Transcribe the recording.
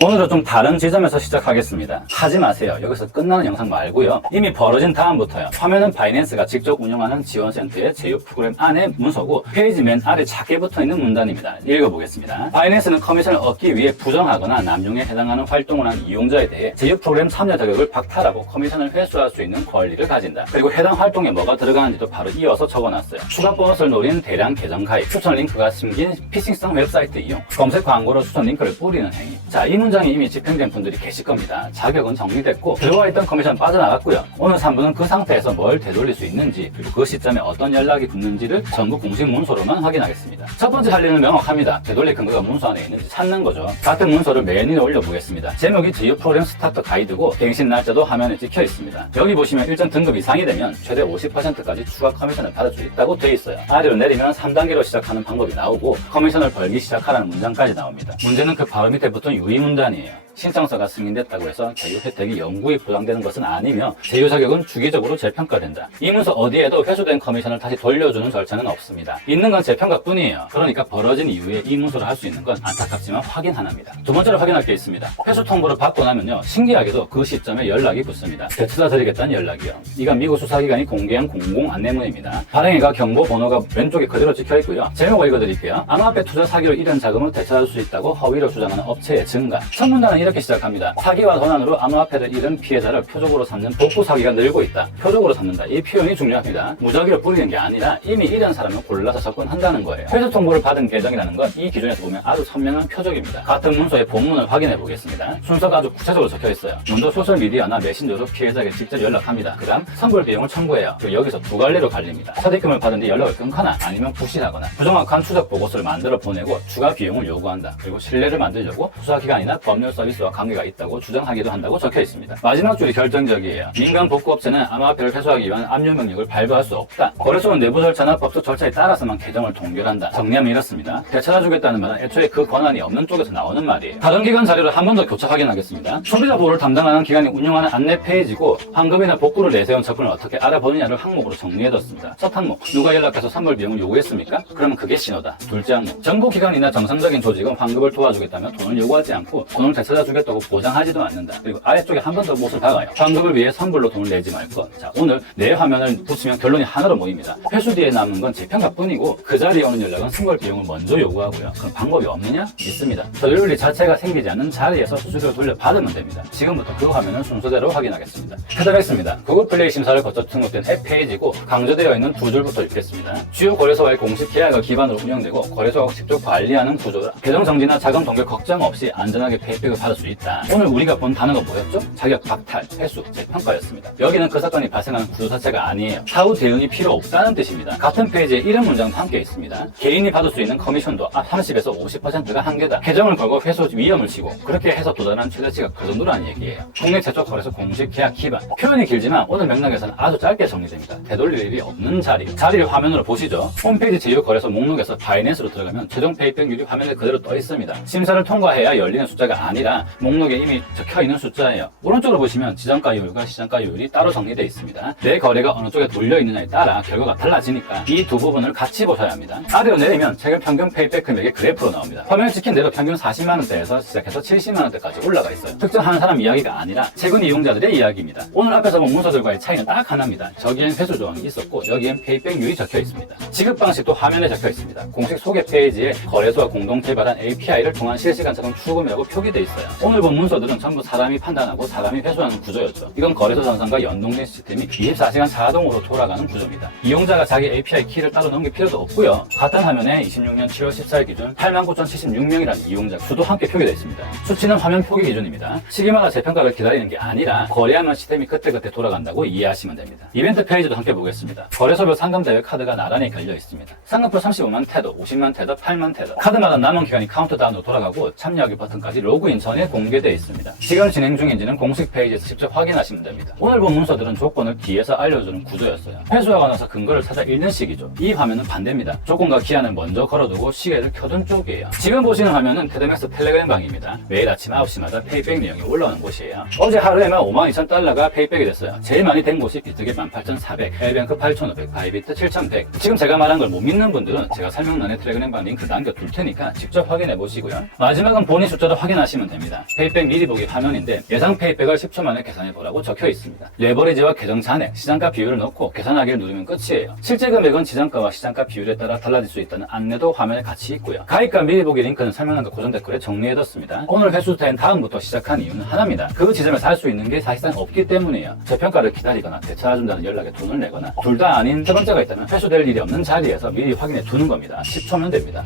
오늘은 좀 다른 지점에서 시작하겠습니다. 하지 마세요. 여기서 끝나는 영상 말고요. 이미 벌어진 다음부터요. 화면은 바이낸스가 직접 운영하는 지원센터의 제휴 프로그램 안에 문서고 페이지 맨 아래 작게 붙어있는 문단입니다. 읽어보겠습니다. 바이낸스는 커미션을 얻기 위해 부정하거나 남용에 해당하는 활동을 한 이용자에 대해 제휴 프로그램 참여 자격을 박탈하고 커미션을 회수할 수 있는 권리를 가진다. 그리고 해당 활동에 뭐가 들어가는지도 바로 이어서 적어놨어요. 추가 보너스를 노린 대량 계정 가입, 추천 링크가 심긴 피싱성 웹사이트 이용, 검색 광고로 추천 링크를 뿌리는 행위. 자, 이 문장이 이미 집행된 분들이 계실 겁니다. 자격은 정리됐고 들어와 있던 커미션 빠져나갔고요. 오늘 3부는 그 상태에서 뭘 되돌릴 수 있는지, 그리고 그 시점에 어떤 연락이 붙는지를 전부 공식 문서로만 확인하겠습니다. 첫 번째 할 일은 명확합니다. 되돌릴 근거가 문서 안에 있는지 찾는 거죠. 같은 문서를 메인 위에 올려보겠습니다. 제목이 제휴 프로그램 스타트 가이드고 갱신 날짜도 화면에 찍혀 있습니다. 여기 보시면 일정 등급 이상이 되면 최대 50%까지 추가 커미션을 받을 수 있다고 되어 있어요. 아래로 내리면 3단계로 시작하는 방법이 나오고 커미션을 벌기 시작하라는 문장까지 나옵니다. 문제는 그 바로 밑에 붙은 유의 문단이에요. 신청서가 승인됐다고 해서 제휴 혜택이 영구히 보장되는 것은 아니며 제휴 자격은 주기적으로 재평가된다. 이 문서 어디에도 회수된 커미션을 다시 돌려주는 절차는 없습니다. 있는 건 재평가뿐이에요. 그러니까 벌어진 이후에 이 문서를 할 수 있는 건 안타깝지만 확인 하나입니다. 두 번째로 확인할 게 있습니다. 회수 통보를 받고 나면요, 신기하게도 그 시점에 연락이 붙습니다. 되찾아 드리겠다는 연락이요. 이건 미국 수사기관이 공개한 공공 안내문입니다. 발행일과 경보 번호가 왼쪽에 그대로 찍혀 있고요. 제목을 읽어드릴게요. 암호화폐 투자 사기로 잃은 자금을 되찾을 수 있다고 허위로 주장하는 업체의 증가. 첫 문단은 이렇게 시작합니다. 사기와 도난으로 암호화폐를 잃은 피해자를 표적으로 삼는 복구 사기가 늘고 있다. 표적으로 삼는다. 이 표현이 중요합니다. 무작위로 뿌리는 게 아니라 이미 잃은 사람을 골라서 접근한다는 거예요. 회수 통보를 받은 계정이라는 건 이 기준에서 보면 아주 선명한 표적입니다. 같은 문서의 본문을 확인해 보겠습니다. 순서가 아주 구체적으로 적혀 있어요. 먼저 소셜미디어나 메신저로 피해자에게 직접 연락합니다. 그 다음 선불 비용을 청구해요. 그리고 여기서 두 갈래로 갈립니다. 차입금을 받은 뒤 연락을 끊거나 아니면 부실하거나 부정확한 추적 보고서를 만들어 보내고 추가 비용을 요구한다. 그리고 신뢰를 만들려고 수사기관이나 법률 서비스와 관계가 있다고 주장하기도 한다고 적혀 있습니다. 마지막 줄이 결정적이에요. 민간 복구업체는 암호화폐를 회수하기 위한 압류 명령을 발부할 수 없다. 거래소는 내부 절차나 법적 절차에 따라서만 계정을 동결한다. 정리하면 이렇습니다. 되찾아주겠다는 말은 애초에 그 권한이 없는 쪽에서 나오는 말이에요. 다른 기관 자료를 한 번 더 교차 확인하겠습니다. 소비자 보호를 담당하는 기관이 운영하는 안내 페이지고 환급이나 복구를 내세운 접근을 어떻게 알아보느냐를 항목으로 정리해뒀습니다. 첫 항목, 누가 연락해서 선불 비용을 요구했습니까? 그러면 그게 신호다. 둘째 항목, 정보기관이나 정상적인 조직은 환급을 도와주겠다면 돈을 요구하지 않고 돈을 되찾아주겠다고 보장하지도 않는다. 그리고 아래쪽에 한 번 더 못을 박아요. 환급을 위해 선불로 돈을 내지 말 것. 자, 오늘 내 화면을 붙이면 결론이 하나로 모입니다. 회수 뒤에 남은 건 재평가뿐이고 그 자리에 오는 연락은 선불 비용을 먼저 요구하고요. 그럼 방법이 없느냐? 있습니다. 서류리 자체가 생기지 않는 자리에서 수수료를 돌려받으면 됩니다. 지금부터 그 화면을 순서대로 확인하겠습니다. 해당했습니다. 구글 플레이 심사를 거쳐 등록된 앱 페이지고 강조되어 있는 두 줄부터 읽겠습니다. 주요 거래소와의 공식 계약을 기반으로 운영되고 거래소가 직접 관리하는 구조다. 계정 정지나 자금 동결 걱정 없이 안전하게 페이백을 받을 수 있다. 오늘 우리가 본 단어가 뭐였죠? 자격 박탈, 회수, 재평가였습니다. 여기는 그 사건이 발생하는 구조 자체가 아니에요. 사후 대응이 필요 없다는 뜻입니다. 같은 페이지에 이런 문장도 함께 있습니다. 개인이 받을 수 있는 커미션도 30에서 50%가 한계다. 계정을 걸고 회수 위험을 지고 그렇게 해서 도달한 최대치가 그 정도라는 얘기예요. 국내 최초 거래소 공식 계약 기반. 표현이 길지만 오늘 맥락에서는 아주 짧게 정리됩니다. 되돌릴 일이 없는 자리. 자리를 화면으로 보시죠. 홈페이지 제휴 거래소 목록에서 바이낸스로 들어가면 최종 페이백률이 화면에 그대로 떠 있습니다. 심사를 통과해야 열리는 숫자가 아니라 목록에 이미 적혀 있는 숫자예요. 오른쪽으로 보시면 지정가율과 시장가율이 따로 정리되어 있습니다. 내 거래가 어느 쪽에 돌려 있느냐에 따라 결과가 달라지니까 이 두 부분을 같이 보셔야 합니다. 아래로 내리면 최근 평균 페이백 금액의 그래프로 나옵니다. 화면에 찍힌 대로 평균 40만원대에서 시작해서 70만원대까지 올라가 있어요. 특정한 사람 이야기가 아니라 최근 이용자들의 이야기입니다. 오늘 앞에서 본 문서들과의 차이는 딱 하나입니다. 저기엔 회수 조항이 있었고 여기엔 페이백률이 적혀 있습니다. 지급 방식도 화면에 적혀 있습니다. 공식 소개 페이지에 거래소와 공동 개발한 API를 통한 실시간 자동 출금이라고 표기되어 있어요. 오늘 본 문서들은 전부 사람이 판단하고 사람이 회수하는 구조였죠. 이건 거래소 전산과 연동된 시스템이 24시간 자동으로 돌아가는 구조입니다. 이용자가 자기 API 키를 따로 넘길 필요도 없고요. 같은 화면에 26년 7월 14일 기준 89,076명이라는 이용자 수도 함께 표기되어 있습니다. 수치는 화면 표기 기준입니다. 시기마다 재평가를 기다리는 게 아니라 거래하면 시스템이 그때그때 돌아간다고 이해하시면 됩니다. 이벤트 페이지도 함께 보겠습니다. 거래소별 상금대회 카드가 나란히 걸려 있습니다. 상금표 35만 테더, 50만 테더, 8만 테더. 카드마다 남은 기간이 카운트다운으로 돌아가고 참여하기 버튼까지 로그인 전에 공개되어 있습니다. 지금 진행 중인지는 공식 페이지에서 직접 확인하시면 됩니다. 오늘 본 문서들은 조건을 뒤에서 알려주는 구조였어요. 회수하고 나서 근거를 찾아 읽는 식이죠. 이 화면은 반대입니다. 조건과 기한을 먼저 걸어두고 시계를 켜둔 쪽이에요. 지금 보시는 화면은 테드맥스 텔레그램 방입니다. 매일 아침 9시마다 페이백 내용이 올라오는 곳이에요. 어제 하루에만 52,000달러가 페이백이 됐어요. 제일 많이 된 곳이 비트겟 18,400, 엘뱅크 8,500, 바이비트 7,100. 지금 제가 말한 걸 못 믿는 분들은 제가 설명란에 텔레그램 방 링크 남겨둘 테니까 직접 확인해 보시고요. 마지막은 본인 숫자도 확인하시면 됩니다. 있습니다. 페이백 미리 보기 화면인데 예상 페이백을 10초 만에 계산해 보라고 적혀 있습니다. 레버리지와 계정 잔액, 시장가 비율을 넣고 계산하기를 누르면 끝이에요. 실제 금액은 지정가와 시장가 비율에 따라 달라질 수 있다는 안내도 화면에 같이 있고요. 가입과 미리 보기 링크는 설명란과 고정 댓글에 정리해뒀습니다. 오늘 회수된 다음부터 시작한 이유는 하나입니다. 그 지점에서 할 수 있는 게 사실상 없기 때문이에요. 저평가를 기다리거나 되찾아준다는 연락에 돈을 내거나 둘 다 아닌 세 번째가 있다면 회수될 일이 없는 자리에서 미리 확인해 두는 겁니다. 10초면 됩니다.